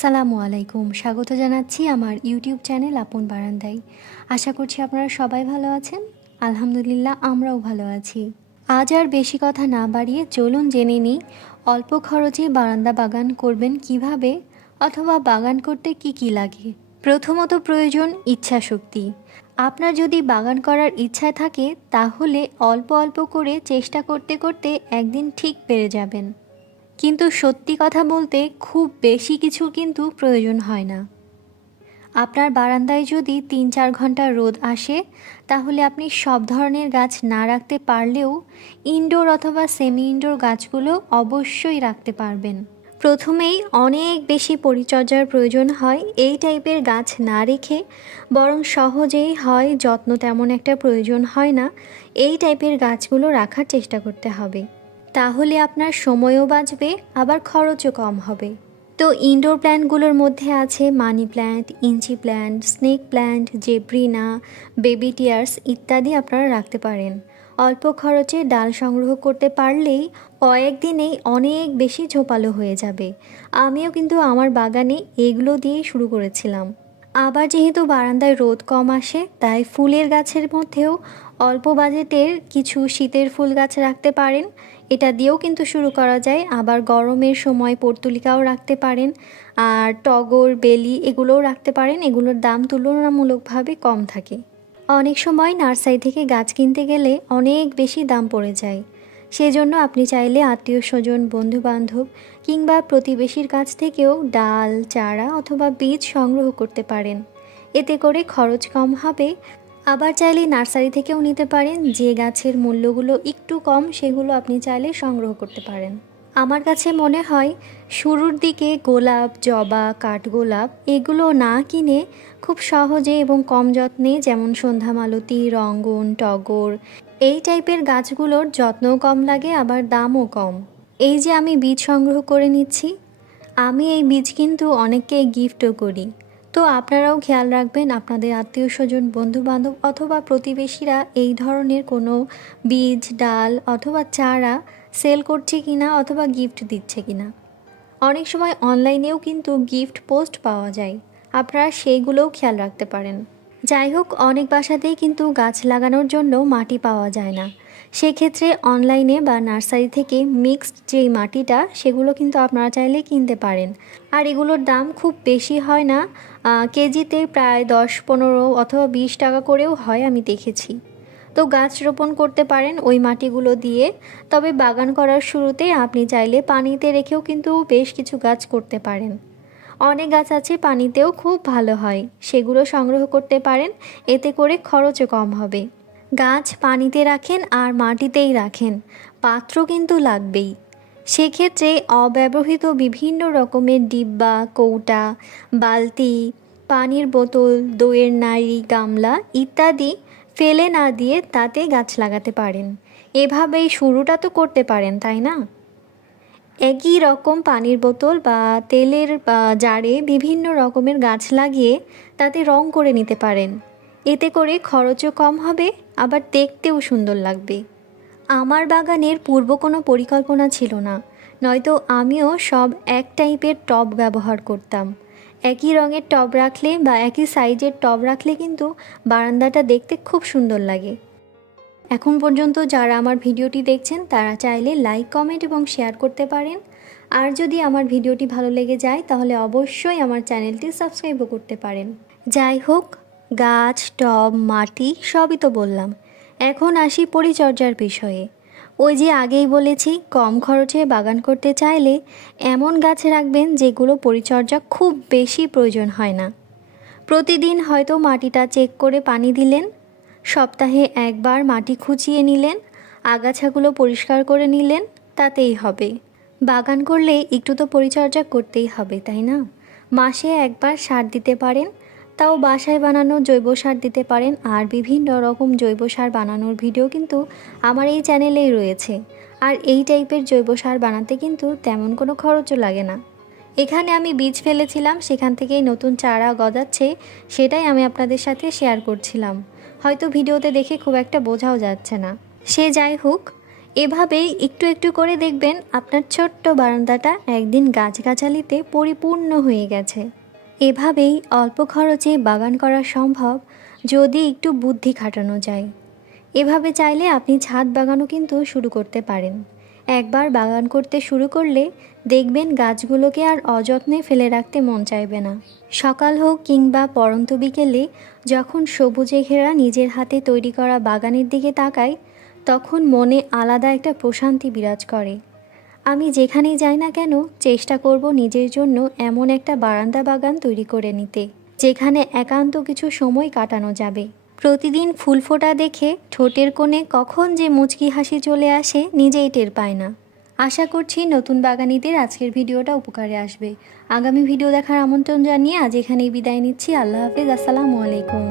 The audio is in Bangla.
আসসালামু আলাইকুম। স্বাগত জানাচ্ছি আমার ইউটিউব চ্যানেল আপন বারান্দায়। আশা করছি আপনারা সবাই ভালো আছেন। আলহামদুলিল্লাহ, আমরাও ভালো আছি। আজ আর বেশি কথা না বাড়িয়ে চলুন জেনে নিই, অল্প খরচে বারান্দা বাগান করবেন কীভাবে অথবা বাগান করতে কি কি লাগে। প্রথমত প্রয়োজন ইচ্ছা শক্তি আপনার যদি বাগান করার ইচ্ছা থাকে, তাহলে অল্প অল্প করে চেষ্টা করতে করতে একদিন ঠিক পেরে যাবেন। কিন্তু সত্যি কথা বলতে খুব বেশি কিছু কিন্তু প্রয়োজন হয় না। আপনার বারান্দায় যদি তিন চার ঘণ্টা রোদ আসে, তাহলে আপনি সব ধরনের গাছ না রাখতে পারলেও ইনডোর অথবা সেমি ইনডোর গাছগুলো অবশ্যই রাখতে পারবেন। প্রথমেই অনেক বেশি পরিচর্যার প্রয়োজন হয় এই টাইপের গাছ না রেখে, বরং সহজেই হয় যত্ন তেমন একটা প্রয়োজন হয় না, এই টাইপের গাছগুলো রাখার চেষ্টা করতে হবে। তাহলে আপনার সময়ও বাঁচবে, আবার খরচও কম হবে। তো ইনডোর প্ল্যান্টগুলোর মধ্যে আছে money plant inch plant snake plant zebrina baby tears ইত্যাদি আপনারা রাখতে পারেন। অল্প খরচে ডাল সংগ্রহ করতে পারলেই কয়েকদিনেই অনেক বেশি ঝোপালো হয়ে যাবে। আমিও কিন্তু আমার বাগানে এগুলো দিয়েই শুরু করেছিলাম। আবার যেহেতু বারান্দায় রোদ কম আসে, তাই ফুলের গাছের মধ্যেও অল্প বাজেটের কিছু শীতের ফুল গাছ রাখতে পারেন। এটা দিয়েও কিন্তু শুরু করা যায়। আবার গরমের সময় পর্তুলিকাও রাখতে পারেন। আর টগর, বেলি এগুলোও রাখতে পারেন। এগুলোর দাম তুলনামূলকভাবে কম থাকে। অনেক সময় নার্সারি থেকে গাছ কিনতে গেলে অনেক বেশি দাম পড়ে যায়। সেজন্য আপনি চাইলে আত্মীয় স্বজন বন্ধুবান্ধব কিংবা প্রতিবেশীর কাছ থেকেও ডাল, চারা অথবা বীজ সংগ্রহ করতে পারেন। এতে করে খরচ কম হবে। আবার চাইলে নার্সারি থেকেও নিতে পারেন। যে গাছের মূল্যগুলো একটু কম, সেগুলো আপনি চাইলে সংগ্রহ করতে পারেন। আমার কাছে মনে হয়, শুরুর দিকে গোলাপ, জবা, কাঠগোলাপ এগুলো না কিনে খুব সহজে এবং কম যত্নে যেমন সন্ধ্যামালতী, রঙ্গন, টগর এই টাইপের গাছগুলোর যত্নও কম লাগে, আবার দামও কম। এই যে আমি বীজ সংগ্রহ করে নিচ্ছি, আমি এই বীজ কিন্তু অনেককে গিফটও করি। তো আপনারাও খেয়াল রাখবেন, আপনাদের আত্মীয় স্বজন বন্ধুবান্ধব অথবা প্রতিবেশীরা এই ধরনের কোনো বীজ, ডাল অথবা চারা সেল করছে কিনা অথবা গিফট দিচ্ছে কিনা। অনেক সময় অনলাইনেও কিন্তু গিফট পোস্ট পাওয়া যায়। আপনারা সেইগুলোও খেয়াল রাখতে পারেন। যাই হোক অনেক বাসাতেই কিন্তু গাছ লাগানোর জন্য মাটি পাওয়া যায় না। সেক্ষেত্রে অনলাইনে বা নার্সারি থেকে মিক্সড যেই মাটিটা, সেগুলো কিন্তু আপনারা চাইলে কিনতে পারেন। আর এগুলোর দাম খুব বেশি হয় না কেজিতে প্রায় দশ, পনেরো অথবা বিশ টাকা করেও হয় আমি দেখেছি। তো গাছ রোপণ করতে পারেন ওই মাটিগুলো দিয়ে, তবে বাগান করার শুরুতে আপনি চাইলে পানিতে রেখেও কিন্তু বেশ কিছু গাছ করতে পারেন। অনেক গাছ আছে পানিতেও খুব ভালো হয়। সেগুলো সংগ্রহ করতে পারেন, এতে করে খরচও কম হবে। গাছ পানিতে রাখেন আর মাটিতেই রাখেন। পাত্র কিন্তু লাগবেই। সেক্ষেত্রে অব্যবহৃত বিভিন্ন রকমের ডিব্বা, কৌটা, বালতি, পানির বোতল, দইয়ের নাড়ি, গামলা ইত্যাদি ফেলে না দিয়ে তাতে গাছ লাগাতে পারেন। এভাবেই শুরুটা তো করতে পারেন, তাই না? একই রকম পানির বোতল বা তেলের জারে বিভিন্ন রকমের গাছ লাগিয়ে তাতে রং করে নিতে পারেন। এতে করে খরচও কম হবে, আবার দেখতেও সুন্দর লাগবে। আমার বাগানের পূর্ব কোনো পরিকল্পনা ছিল না, নয়তো আমিও সব এক টাইপের টব ব্যবহার করতাম। একই রঙের টব রাখলে বা একই সাইজের টব রাখলে কিন্তু বারান্দাটা দেখতে খুব সুন্দর লাগে। এখন পর্যন্ত যারা আমার ভিডিওটি দেখছেন, তারা চাইলে লাইক কমেন্ট এবং শেয়ার করতে পারেন। আর যদি আমার ভিডিওটি ভালো লেগে যায়, তাহলে অবশ্যই আমার চ্যানেলটি সাবস্ক্রাইবও করতে পারেন। যাই হোক, গাছ, টব, মাটি, সবই তো বললাম। এখন আসি পরিচর্যার বিষয়ে। ওই যে আগেই বলেছি, কম খরচে বাগান করতে চাইলে এমন গাছ রাখবেন যেগুলো পরিচর্যা খুব বেশি প্রয়োজন হয় না। প্রতিদিন হয়তো মাটিটা চেক করে পানি দিলেন সপ্তাহে একবার মাটি খুঁচিয়ে নিলেন, আগাছাগুলো পরিষ্কার করে নিলেন, তাতেই হবে। বাগান করলে একটু তো পরিচর্যা করতেই হবে, তাই না? মাসে একবার সার দিতে পারেন, তাও বাসায় বানানো জৈব সার দিতে পারেন, আর বিভিন্ন রকম জৈব সার বানানোর ভিডিও কিন্তু আমার এই চ্যানেলেই রয়েছে। আর এই টাইপের জৈব সার বানাতে কিন্তু তেমন কোনো খরচও লাগে না। এখানে আমি বীজ ফেলেছিলাম, সেখান থেকেই নতুন চারা গজাচ্ছে, সেটাই আমি আপনাদের সাথে শেয়ার করছিলাম। হয়তো ভিডিওতে দেখে খুব একটা বোঝাও যাচ্ছে না। সে যাই হোক, এভাবেই একটু একটু করে দেখবেন আপনার ছোট্ট বারান্দাটা একদিন গাছগাছালিতে পরিপূর্ণ হয়ে গেছে। এভাবেই অল্প খরচে বাগান করা সম্ভব যদি একটু বুদ্ধি খাটানো যায়। এভাবে চাইলে আপনি ছাদ বাগানও কিন্তু শুরু করতে পারেন। একবার বাগান করতে শুরু করলে দেখবেন গাছগুলোকে আর অযত্নে ফেলে রাখতে মন চাইবে না। সকাল হোক কিংবা পরন্ত বিকেলে যখন সবুজে ঘেরা নিজের হাতে তৈরি করা বাগানের দিকে তাকাই, তখন মনে আলাদা একটা প্রশান্তি বিরাজ করে। আমি যেখানেই যাই না কেন চেষ্টা করব নিজের জন্য এমন একটা বারান্দা বাগান তৈরি করে নিতে, যেখানে একান্ত কিছু সময় কাটানো যাবে। প্রতিদিন ফুল ফোটা দেখে ঠোঁটের কোণে কখন যে মুচকি হাসি চলে আসে নিজেই টের পায় না। আশা করছি নতুন বাগানিদের আজকের ভিডিওটা উপকারে আসবে। আগামী ভিডিও দেখার আমন্ত্রণ জানিয়ে আজ এখানেই বিদায় নিচ্ছি। আল্লাহ হাফিজ। আসসালামু আলাইকুম।